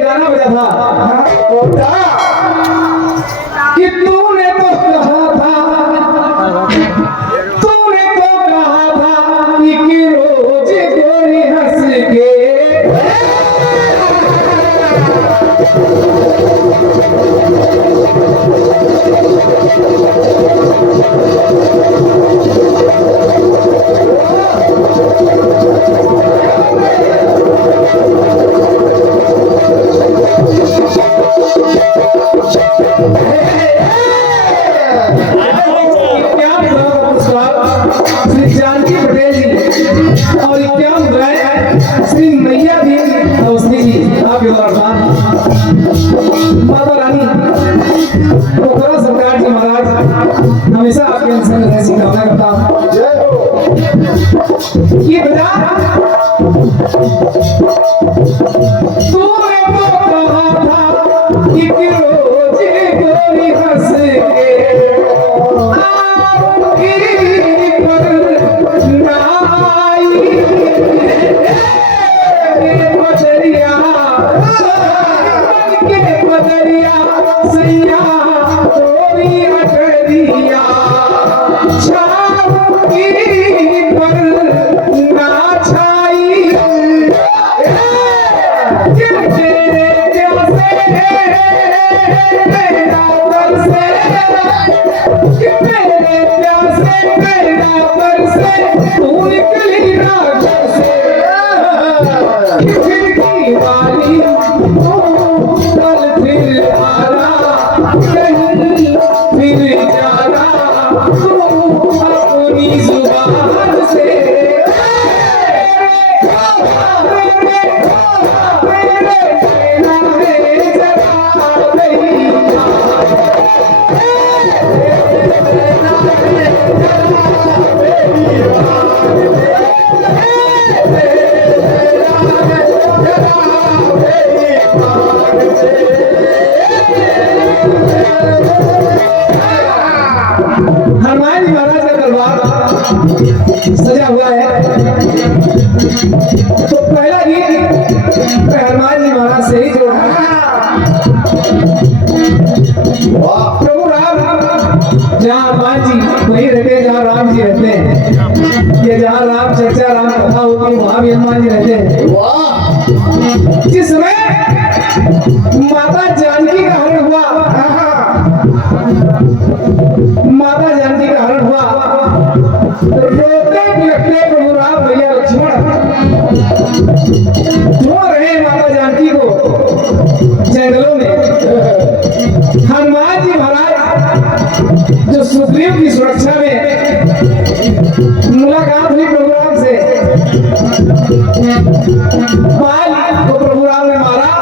एक गाना बजा था कि तूने तो कहा था कि रोज गोरी हंस के माता रानी पोखरा सरकार जी महाराज हमेशा आपके संग ऐसी कामना करता हूँ। ये बजा तूने तो कहा था कि रोज गोरी हंस के आऊंगी पर ना आई बदरिया सैया तोरी अटरिया छाऊंगी पर ना छाई तेरे प्यासे मेरा बरसे मेरे प्यासे मेरा बरसे तू निकली ना घर से खिड़की वाली फिर आना कहीं फिर जाना अपनी जुबान से हनुमान जी महाराज का दरबार सजा हुआ है। तो पहला गीत हनुमान जी महाराज से ही जो प्रभु राम जहाँ हनुमान जी वही रहते हैं जहाँ राम जी रहते हैं। ये जहाँ राम चर्चा राम कथा होती है वहां भी हनुमान जी रहते हैं। जिसमें माता जानकी का हरण हुआ, माता जानकी का हरण हुआ, रोते पिलकते प्रभु राम भैया लक्ष्मण ढूंढ रहे माता जानकी को जंगलों में। हनुमान जी महाराज जो सुग्रीव की सुरक्षा में मुलाकात हुई प्रभु राम से, बाल को प्रभु राम ने मारा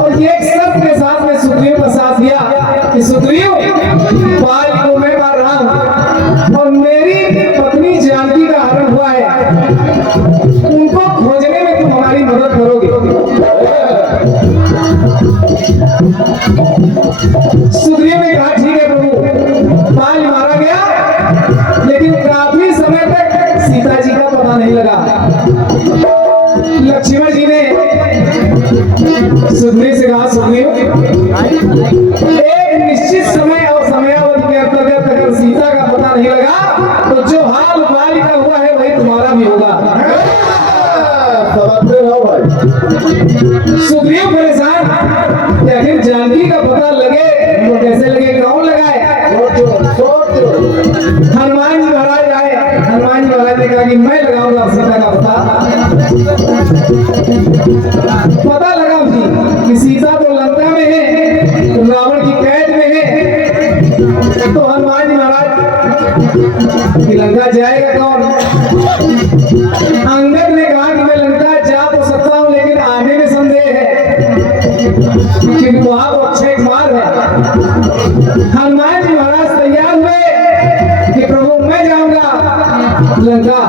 और एक शब्द के साथ में सुग्रीव का साथ दिया कि सुग्रीव बाल को मैं मार रहा हूं और मेरी पत्नी जानकी का हरण हुआ है, उनको खोजने में तुम हमारी मदद करोगे। सुग्रीव ने कहा ठीक है प्रभु। बाल मारा गया लेकिन काफी समय तक सीता जी का पता नहीं लगा। लक्ष्मण जी ने सुग्रीव से कहा सुग्रीव एक निश्चित समय और समयावधि के अंतर्गत अगर सीता का पता नहीं लगा तो जो हाल बाल का हुआ है वही तुम्हारा भी होगा। सुग्रीव परेशान कि आखिर जानकी का पता लगे तो कैसे लगे, कौन लगाए। हनुमान जी महाराज आए। हनुमान जी महाराज ने कहा कि मैं लगाऊंगा सीता का पता लगा कि सीता तो लंका में है, रावण की कैद में है। तो हनुमान जी महाराज कि लंका जाएगा कौन। अंगद ने कहा कि मैं लंका जा तो सकता हूं लेकिन आने में संदेह है क्योंकि वहां तो अक्षय कुमार है। हनुमान जी महाराज तैयार हुए कि प्रभु मैं जाऊंगा लंका।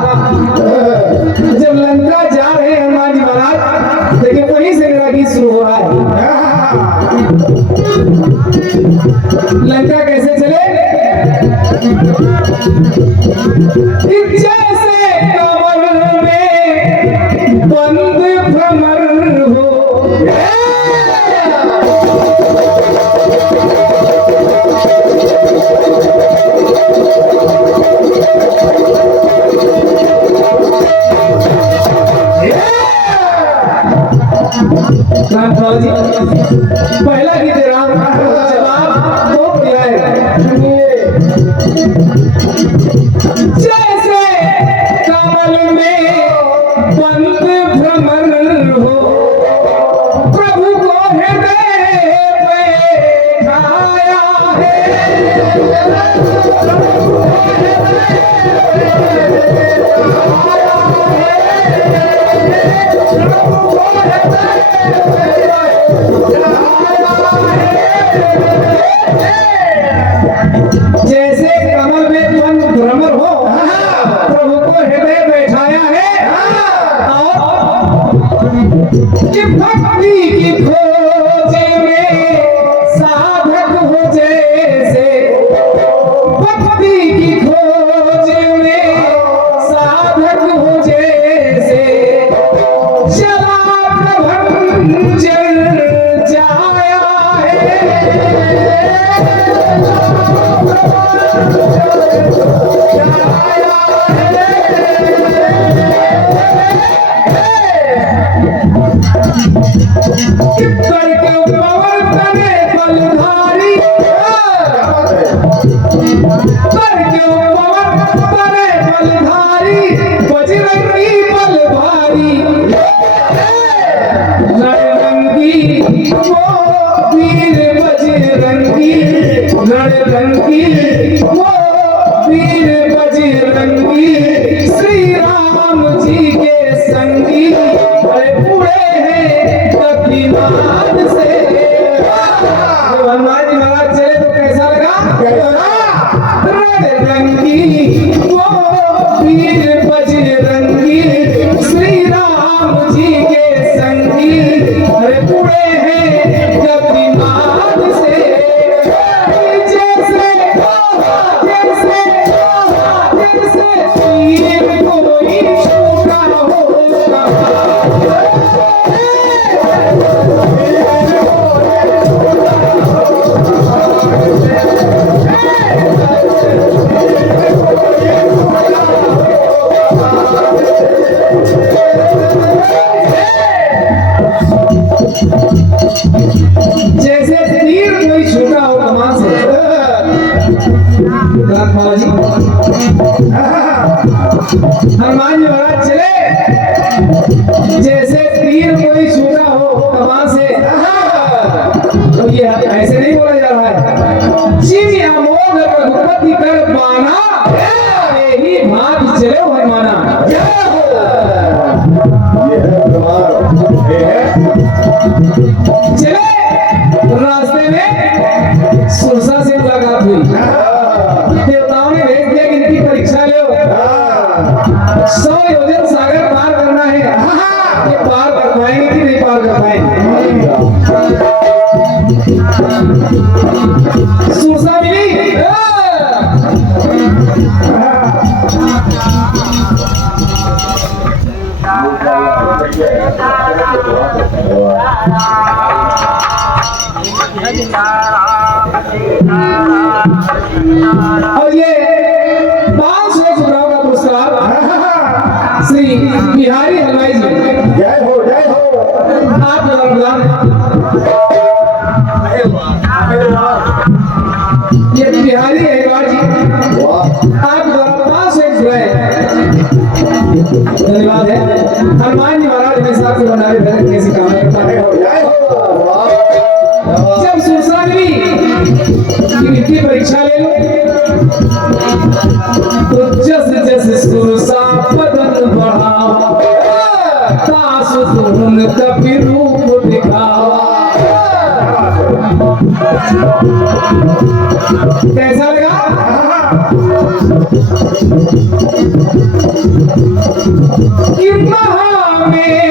जब लंका जा रहे हनुमान जी महाराज देखिए वहीं से मेरा गीत शुरू हो रहा है। लंका कैसे चले, जैसे कमल में बंद भ्रमर हो राम जी पहला गीत राम जवाब वो दिया है जैसे कमल में बंद भ्रमर हो प्रभु को हृदय बैठाया जैसे कमल में बंद भ्रमर हो प्रभु को हृदय बैठाया है कि भक्ति की खोज में साधक हो जैसे भक्ति की खोज में साधक हो जैसे चला प्रभंजन जाया करके पवन तने बलधारी करके पवन तने बलधारी बजरंगी बल भारी रणरंगी वो वीर बजरंगी रणरंगी वो वीर बजरंगी श्री राम जी के संगी बड़े पूरे हैं कपिनाथ से जब हनुमान जी महाराज चले तो कैसा लगा रणरंगी वो वीर बजरंगी श्री राम जी के संगी बड़े पूरे हैं कपिनाथ से जैसे जैसे जैसे तीर कोई छूटा होगा जैसे तीर कोई छूटा हो कमान से हनुमान जी महाराज चले जैसे तीर कोई छूटा हो कमान से तो ये ऐसे नहीं बोला जा रहा है जी अमोघ रघुपति कर बाना यही भाग चले हनुमाना चले रास्ते में सुरसा से मुलाकात हुई देवताओं ने भेज दिया कि इनकी परीक्षा लो 100 योजन सागर पार करना है ये पार कर पाएंगे कि नहीं पार कर पाएंगे सुरसा मिली और ये 500 रुपयों का पुरस्कार श्री बिहारी हलवाई जी जय हो आप ये बिहारी हलवाई जी आप 500 रुपये धन्यवाद है हनुमान जी महाराज के साथ बनाए भजन कैसे काम करता है जब सूचना मिली कि इनकी परीक्षा ले लो तो जस जस सुरसा बदन बढ़ावा तास धुन कपि रूप दिखावा कैसा लगा कि महा में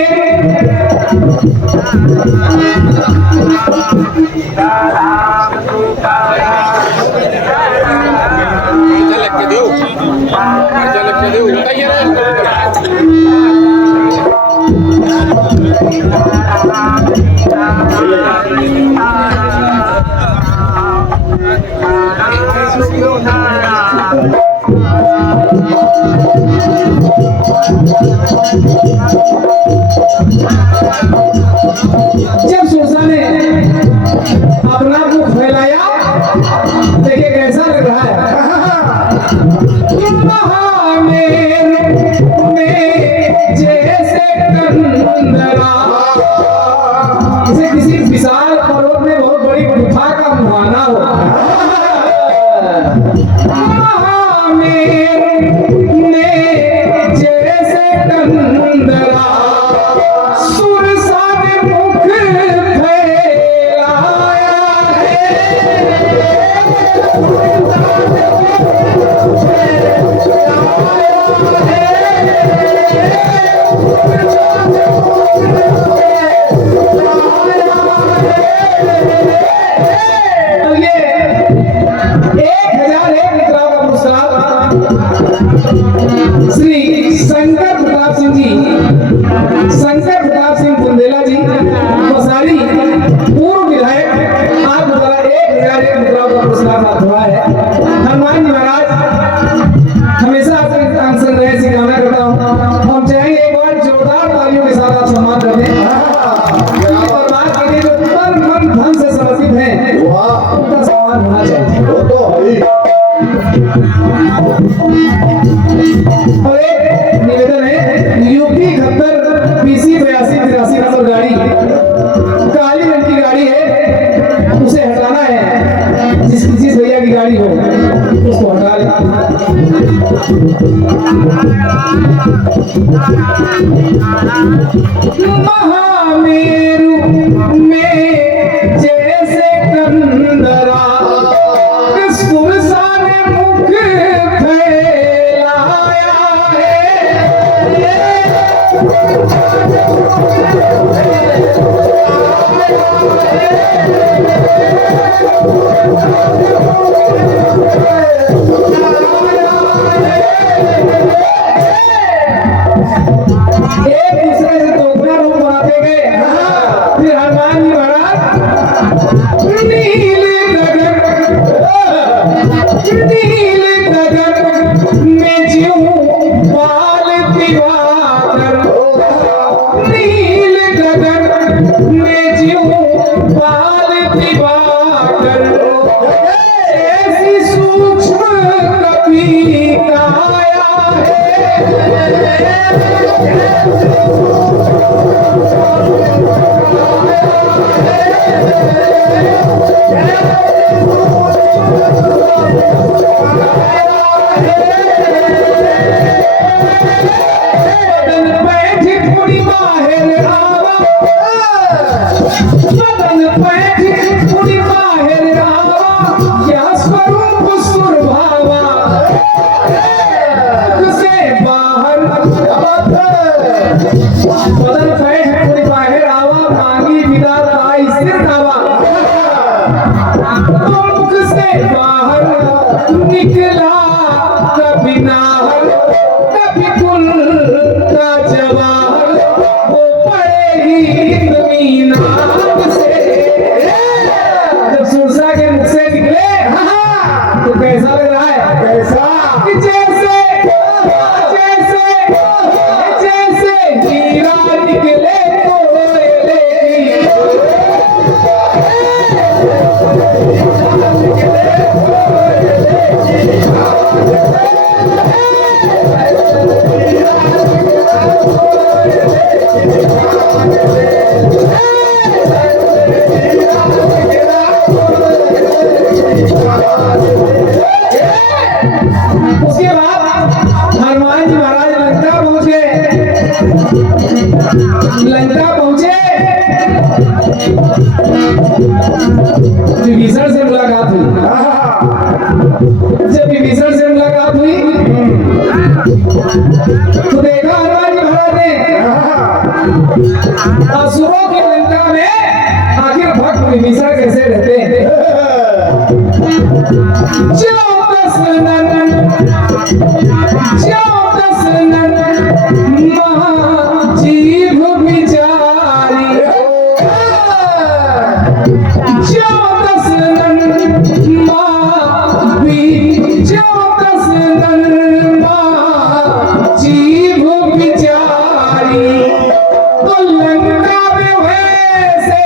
जब सुरसा ने अपना मुख फैलाया, देखिए कैसा लग रहा है। महामेरु में जैसे कंदरा, जैसे किसी विशाल पर्वत में बहुत बड़ी गुफा का मुहाना हो। महामेरु में जैसे कंदरा, सुरसा ने मुख फैलाया है। तो ये 1001 मुद्राओं का पुरस्कार श्री शंकर प्रताप सिंह जी, शंकर प्रताप सिंह बुंदेला जी वसारी, पूर्व विधायक, आपको द्वारा 1001 मुद्राओं का पुरस्कार प्राप्त हुआ है। हनुमान जी महाराज हमेशा आपके आंसर रहे ऐसी कामना करता हूँ। हम चाहेंगे एक बार जोरदार तालियों के साथ आप सम्मान कर दें और बात के लिए जो तन मन धन से समर्पित हैं वाह, उनका सम्मान होना चाहिए। वो तो है ही। और एक निवेदन है, यूपी 71 PC 82 नंबर गाड़ी, काली रंग की गाड़ी है, उसे हटाना है। जिस भैया की गाड़ी हो उसको हटा ले। महामेरु में जैसे कंदरा, सुरसा ने मुख फैलाया है। एक दूसरे से दोगुना रूप बनाते गए। फिर हनुमान जी महाराज नील गगन में ज्यों बाल दिवाकर, नील गगन में ज्यों बाल दिवाकर, ऐसी सूक्ष्म कभी काया है। बदन पैठ पूरी बाहर आवा, बदन पैठ पूरी बाहर आवा, क्या स्वरूप सुरभावा, से बाहर बदन पैठ पूरी बाहर आवा, मांगी विदा आई सिर दावा, मुख से बाहर निकला कभी नाहर, कभी कुल का जवाहर, वो पड़े ही मीनार से। जब सुरसा के मुख से निकले तो कैसा लग रहा है? कैसा? कि जैसे जैसे जैसे हीरा निकले कोयले उसके बाद हनुमान जी महाराज लंका पहुंचे। लंका पहुंचे, विभीषण से मुलाकात हुई। जब विभीषण से मुलाकात हुई तो देखा हनुमान जी महाराज ने असुरों की लंका में आखिर भक्त विभीषण कैसे रहते हैं। महाजीभ बिचारी, जीभ बिचारी, तो लंका में वैसे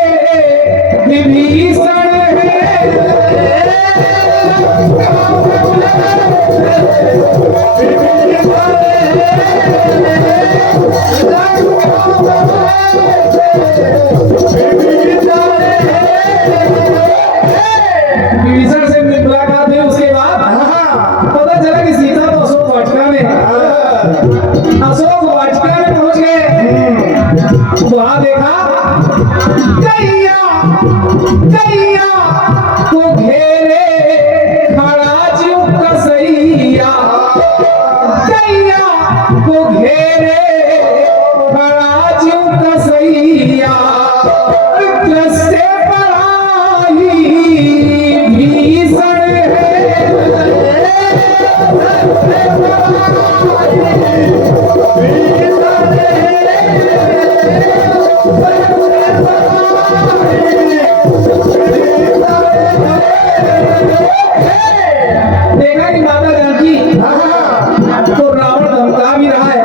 विभीषण से मुलाकात हुई, उसके बाद पता चला कि सीता तो अशोक वाटिका में है। अशोक वाटिका में पहुंच गए, वहां देखा कैया कैया को घेरे खड़ा चुप कसैया, कैया को घेरे खड़ा चुप कसैया, से पढ़ाई भीषण देखा कि माता जानकी तो रावण धमका भी रहा है,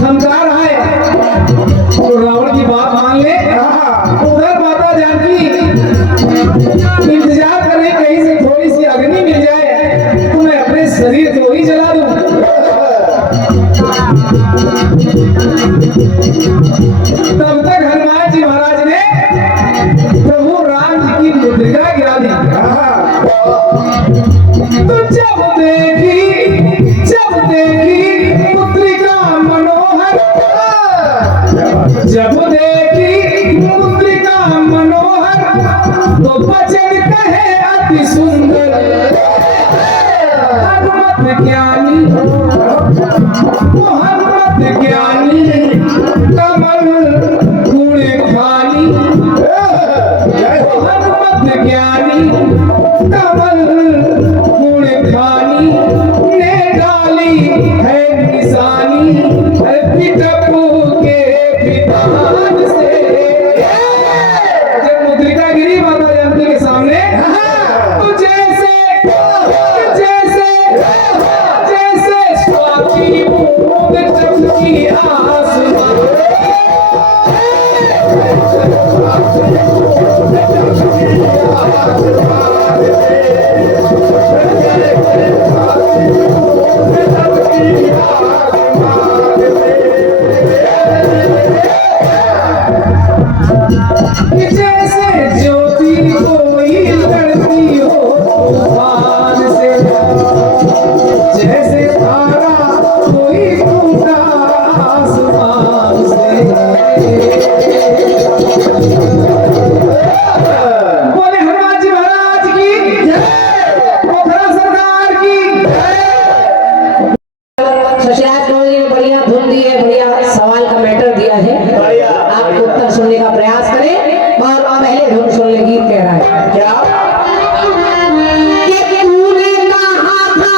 धमका रहा है, तो रावण की बात मान ले। उधर माता जानकी इंतजार कर रही, कहीं से थोड़ी सी अग्नि मिल जाए तो मैं अपने शरीर को ही जला दूं। तब तक हनुमान जी महाराज ने प्रभु राम जी की मुद्रिका गिरा दी। तो जब देखी मुद्रिका मनोहर, जब देखी मुद्रिका मनोहर, तो वचन कहे अति सुंदर, हनुमत ज्ञानी मोहम्मद ज्ञानी कमल गुण खानी, मोहम्मद ज्ञानी कमल गुण खानी, ने डाली है निशानी पिटपू के विधान से। जब मुद्रिका गिरी माता जानकी के सामने, तो जैसे जैसे जैसे स्वाति बूंद चमकी आसमान, जैसे ज्योति कोई लड़ती हो तूफान से, जैसे तारा कोई टूटा आसमान से। बोले हनुमान जी महाराज की जय, पोखरा सरकार की जय। शशिराज कौर जी ने बढ़िया धुन दी है, बढ़िया सवाल का मैटर दिया है। आप उत्तर सुनने का प्रयास करें और पहले धुन सुन ले, गीत कह रहा है क्या कि तूने कहा था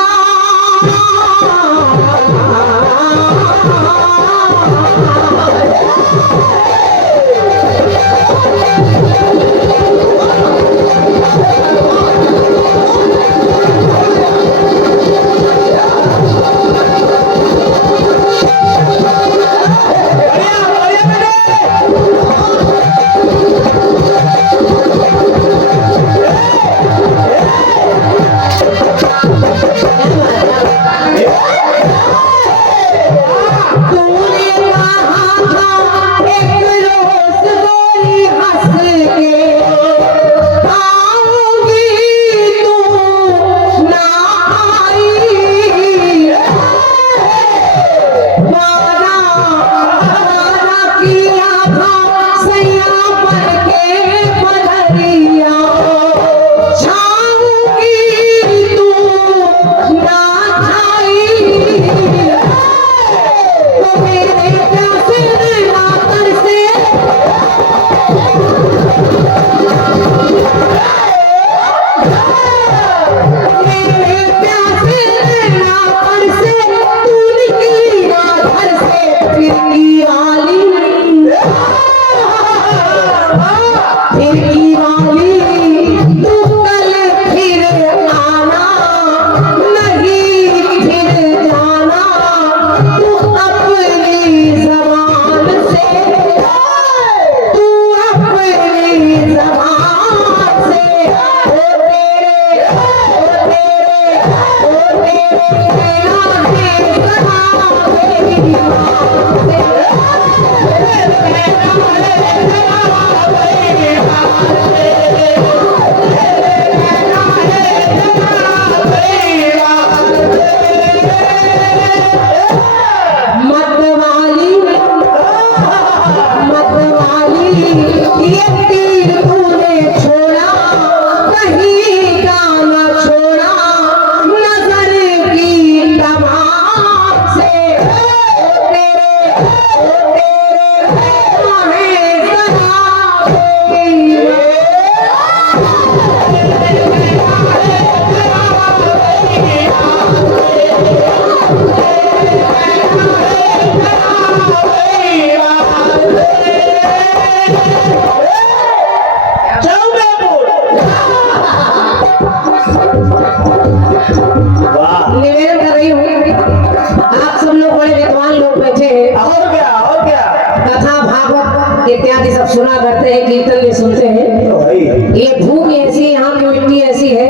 इत्यादि सब सुना करते हैं, कीर्तन भी सुनते हैं। तो भाई ये भूमि ऐसी, यहाँ की मिट्टी ऐसी है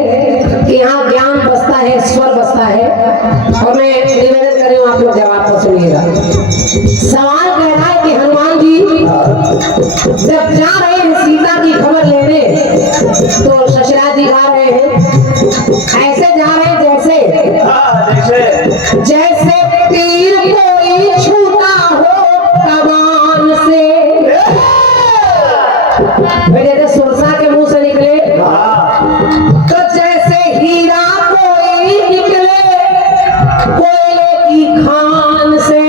कि यहाँ ज्ञान बसता है, स्वर बसता है। और मैं निवेदन कर रही हूँ, आप लोग जवाब को सुनिएगा। सवाल कह रहा है कि हनुमान जी जब जा रहे हैं सीता की खबर लेने, तो ससुराल जी गा रहे हैं, ऐसे जा रहे हैं जैसे जैसे तीर कोई छूटा हो कमान से। जैसे सुरसा के मुंह से निकले, तो जैसे हीरा कोई निकले कोयले की खान से।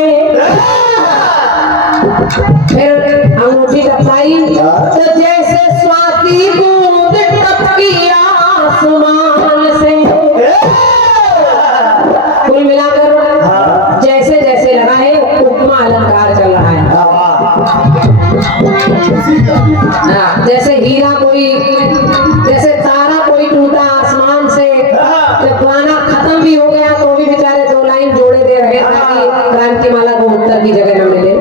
फिर अंगूठी टपकाई, तो जैसे स्वाति बूंद टपकी आसमान से। कुल मिलाकर जैसे जैसे लगा है उपमा अलंकार चल रहा है। जैसे हीरा कोई, जैसे तारा कोई टूटा आसमान से। जब गाना खत्म भी हो गया तो भी बेचारे दो लाइन जोड़े दे रहे ताकि क्रांति माला को उत्तर की जगह न मिले।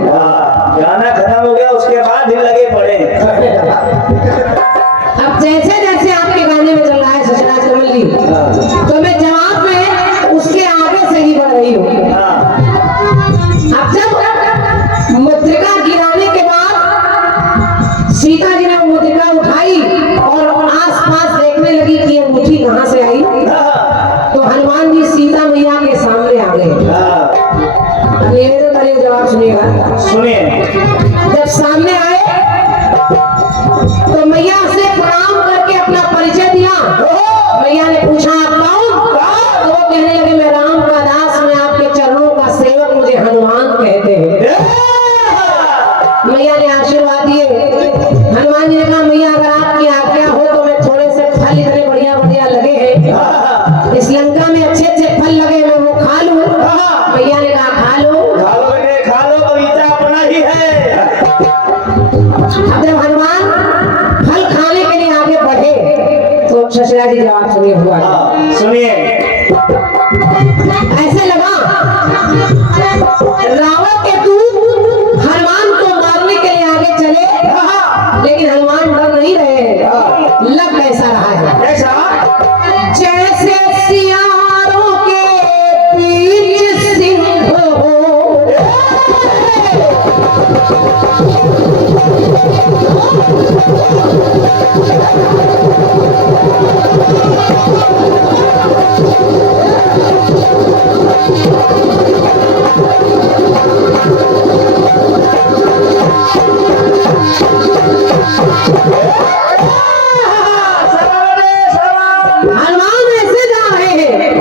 गाना खत्म हो गया, उसके बाद दिल लगे पड़े। अब जैसे जैसे आपके गाने में चल रहा है ससुराल कमल जी, तो मैं जवाब में उसके आगे से ही बढ़ रही हूँ। अब जब मुद्रिका गिराने के बाद सीता जी ने मुद्रिका उठाई और आसपास देखने लगी कि ये मुट्ठी कहाँ से आई, तो हनुमान जी सीता मैया के सामने आ गए। निवेदन करिए, जवाब सुनिएगा। सुनिए। जब सामने आए तो मैया से प्रणाम करके अपना परिचय दिया। मैया ने पूछा आप कौन? तो वो कहने लगे मैं राम का दास, मैं आपके चरणों का सेवक, मुझे हनुमान कहते हैं। मैया ने आशीर्वाद दिए। हनुमान जी ने कहा मैया अगर आपकी आज्ञा हो तो मैं थोड़े से फल, इतने बढ़िया बढ़िया लगे हैं इस लंका में, अच्छे अच्छे फल लगे, मैं वो खा लूं। मैया ने कहा खा लो। खा लो बेटे, खा लो, बगीचा अपना ही है। अब जब हनुमान फल खाने के लिए आगे बढ़े तो ससुरा जी जवाब सुनिए हुआ। सुनिए। ऐसे लगा रावण के दूत हनुमान को मारने के लिए आगे चले, लेकिन हनुमान डर नहीं रहे। लग कैसा रहा है? ऐसा जैसे सियारों के बीच सिंह हो। हनुमान ऐसे जा रहे हैं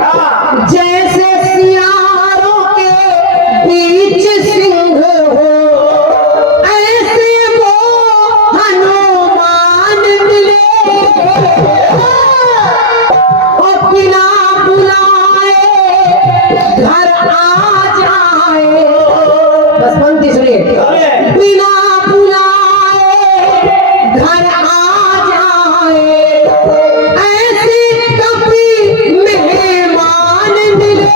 जैसे सियारों के बीच सिंह हो, ऐसे वो हनुमान मिले और बिना बुलाए घर आ जाए। बस पंक्ति सुनिए। बिना बुलाए घर आ जाए, ऐसे कभी मेहमान मिले।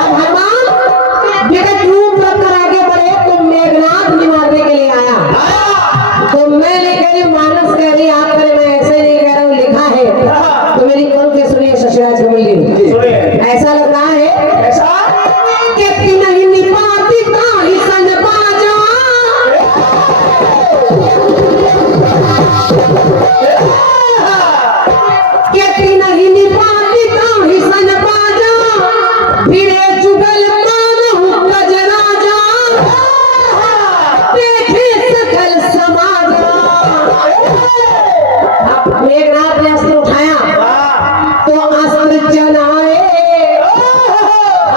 अब हनुमान विकट रूप रखकर आगे बढ़े तो मेघनाथ ने मारने के लिए आया। तो मैं लिख रही हूँ, मानस कह रही आप करें, मैं ऐसे नहीं कह रहा हूँ, लिखा है। तो मेरी कौन के सुनिए ससुराल कमल जी। ऐसा लग रहा है ऐसा कि नहीं निपाती ताली सन बाजा, कि नहीं निपाती ताली सन बाजा, फिरे जुगल मानहु गजराजा, देखे सकल समाजा। अब मेघनाथ ने अस्त्र उठाया तो अस्त्र चलाए,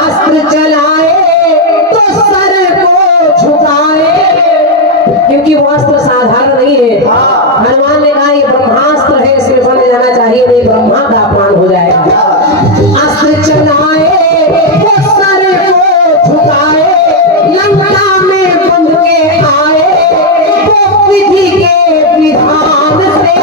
अस्त्र चलाए तो सर को झुकाए, क्योंकि वो अस्त्र साधारण नहीं है। हनुमान ने कहा ये ब्रह्मास्त्र है, इसमें समझ जाना चाहिए नहीं ब्रह्मा का अपमान हो जाएगा। अस्त्र चलाए तो सर को झुकाए, लंका में बंध के आए तो विधि के विधान से।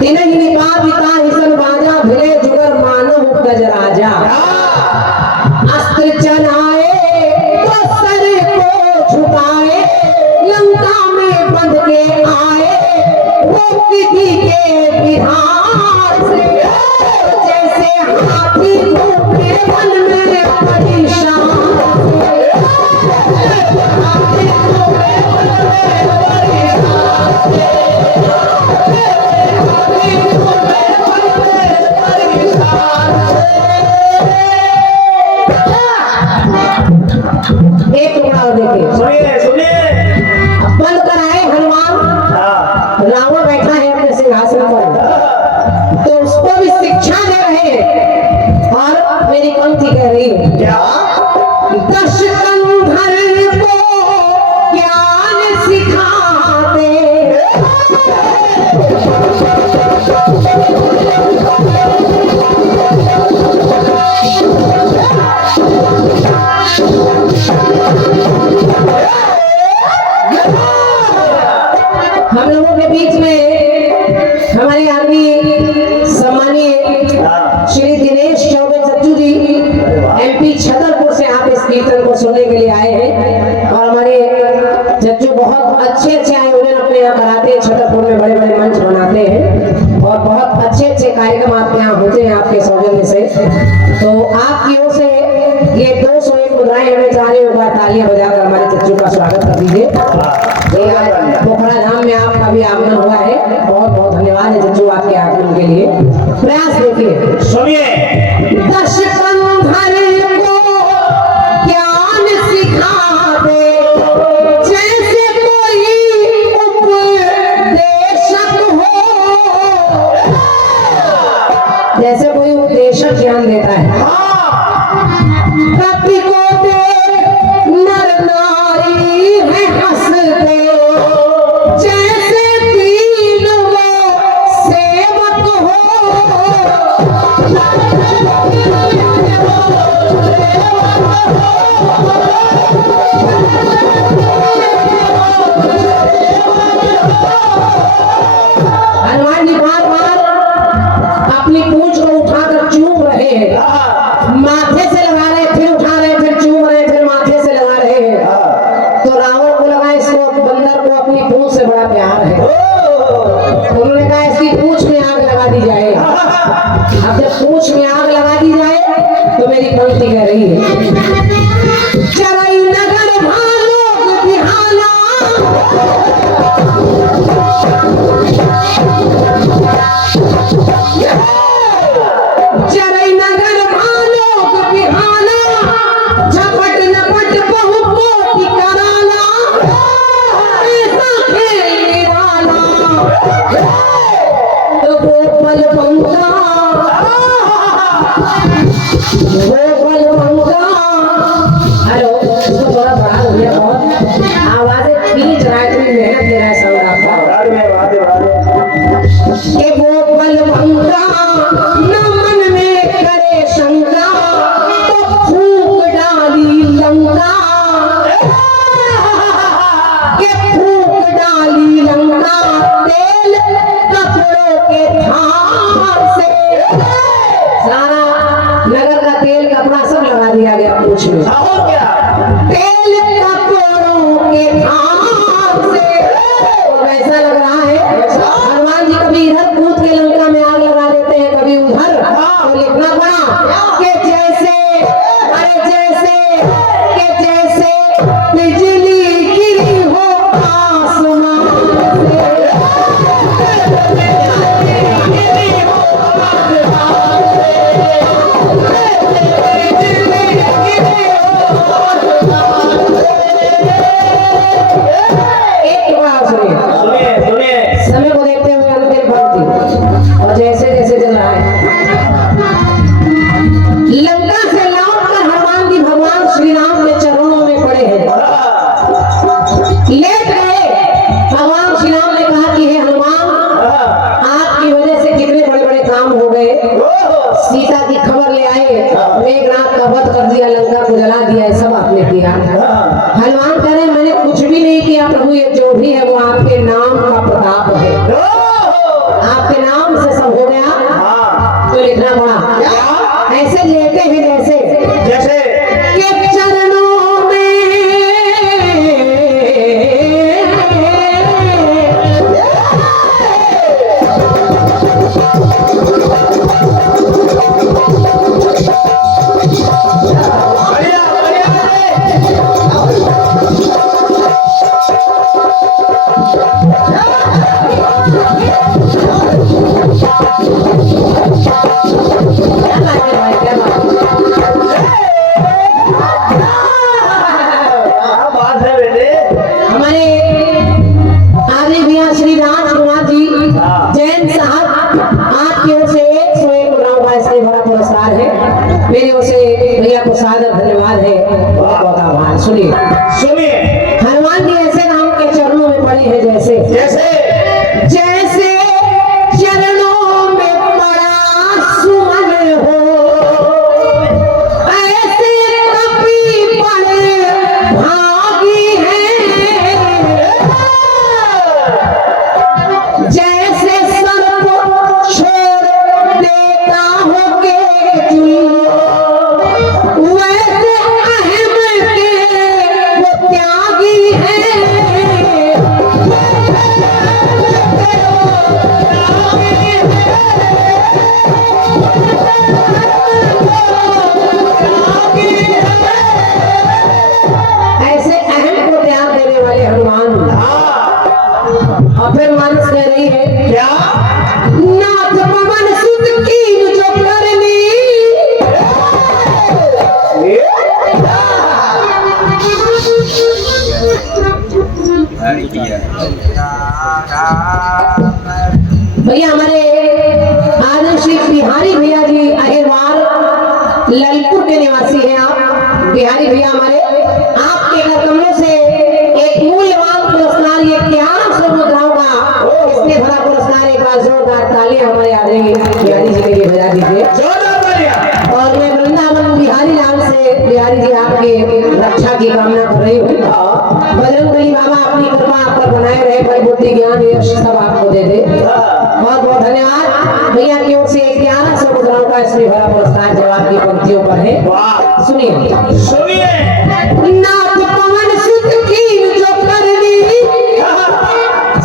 दिन ही निपा पिता हिसन बाजा भिले जुगर मानव उपज राजा अस्त्र चलाए तो सर को झुकाए लंका में बंध के आए वो विधि के विधान से जैसे हाथी घूमे वन में परेशान एक टुकड़ा और देखिए सुनिए सुनिए। अब बंद कराए हनुमान हाँ रावण बैठा है अपने सिंहासन पर तो उसको भी शिक्षा दे रहे हैं और मेरी पंक्ति कह रही है क्या? दश कंधर को ज्ञान सिखाते हम लोगों के बीच में हमारे आदमी सम्मानीय हाँ श्री दिनेश चौबे चच्चू जी एमपी छतरपुर से आप इस कीर्तन को सुनने के लिए आए हैं और हमारे चच्चू बहुत अच्छे आयोजन अपने यहाँ कराते हैं छतरपुर में बड़े बड़े मंच बनाते हैं और बहुत अच्छे कार्यक्रम आपके यहाँ होते हैं आपके सौजन्य से तो आपकी ओर से ये 201 मुद्राएं हमें चाहे एक बार तालियां बजाकर हमारे चच्चू का स्वागत कर दीजिए पोखरा धाम में आपका भी आगमन हुआ है बहुत बहुत धन्यवाद है चच्चू आपके आगमन के लिए प्रयास देखिए सुनिए। दश कंधर को ज्ञान सिखाते जैसे कोई उपदेशक हो जैसे कोई उपदेशक ज्ञान देता है कपि को देख नर नारी है हंसते जैसे तीन वो सेवक हो हनुमान जी बार बार अपनी पूंछ को उठाकर चूम रहे हैं माथे से लगा रहे फिर उठा रहे फिर चूम रहे फिर माथे से लगा रहे हैं तो रावण को लगा इसको बंदर को अपनी पूंछ से बड़ा प्यार है उन्होंने कहा इसकी पूंछ में आग लगा दी जाए अब जब पूंछ में आग लगा दी जाए तो मेरी पंक्ति कह रही है चरई नगर भालोक बिहाला चरई नगर भालोक बिहाला झपट नपट बहु कोटि कराला ऐसा खेल निराला तो गोपाल पंगा हेलो इसको थोड़ा बढ़ा दो भैया बहुत आवाजें खींच रहा है इतनी मेहनत ले रहा है सब आपका बाद में के गोपाल पंगा न मन में करे शंका तो फूक डाली लंका के फूक डाली लंका तेल कपड़ों के थान से सारा नगर का तेल कपड़ा सब लगा दिया गया पूछ में और क्या? तेल कपड़ों के थान से तो वैसा लग रहा है हनुमान जी कभी इधर कूद के लंका में आग लगा देते हैं कभी उधर तो लिखना पड़ा कि जैसे अरे जैसे कि जैसे बिजली गिरी हो आसमान से एक टुकड़ा सुनिए सुनिए सुनिए। समय को देखते हुए अंतिम पंक्ति और जैसे जैसे चल रहा है लंका से बढ़िया बढ़िया क्या बात है भाई, क्या बात क्या बात है बेटे। हमारे आदरणीय भैया श्री राजकुमार जी जैन साहब आपकी ओर से 101 मुद्राओं का इससे बड़ा पुरस्कार है। मेरी ओर से भैया को सादर धन्यवाद है, बहुत बहुत आभार। सुनिए, सुनिए हनुमान जी ऐसे राम के चरणों में पड़े हैं जैसे जैसे जैसे चरणों में पड़ा सुमन हो, ऐसे कपी पड़े भागी है। जैसे सर्प छोड़ देता हो केतु, वैसे अहम के वो त्यागी है। ऐसे अहम को त्याग देने वाले हनुमान। और फिर मानस कह रही है क्या नाथ पवन सुत कीन जो करनी। भैया हमारे आदर्श श्री बिहारी भैया जी अहिरवार ललितपुर के निवासी हैं आप। बिहारी भैया हमारे आपके घर कमलों से एक मूल्यवान पुरस्कार, ये 1100 मुद्राओं का इसने भरा पुरस्कार, एक बार जोरदार तालियां हमारे आदरणीय बिहारी जी के लिए बजा दीजिए। जोरदार तालियां। और मैं वृंदावन बिहारी लाल से बिहारी जी आपके रक्षा की कामना कर रही हूँ। बजरंगबली बाबा अपनी कृपा आप पर बनाए रहे, बल बुद्धि ज्ञान यश सब आपको दे दे। बहुत बहुत धन्यवाद भैया की ओर से 1100 मुद्राओं का इसमें भरा पुरस्कार जवाब की पंक्तियों पर है। वाह सुनिए, सुनिए नाथ पवन सुत कीन जो करनी,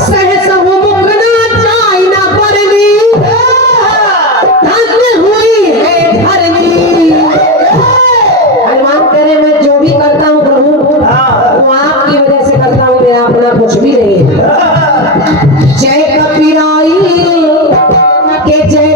सहसहु मुख ना जाय ना परनी। धन्य हुई है धरनी। हनुमान कह रहे मैं जो भी करता हूँ प्रभु वो आपकी वजह से करता हूँ, मेरा अपना कुछ भी नहीं है। जय कपिराई के जय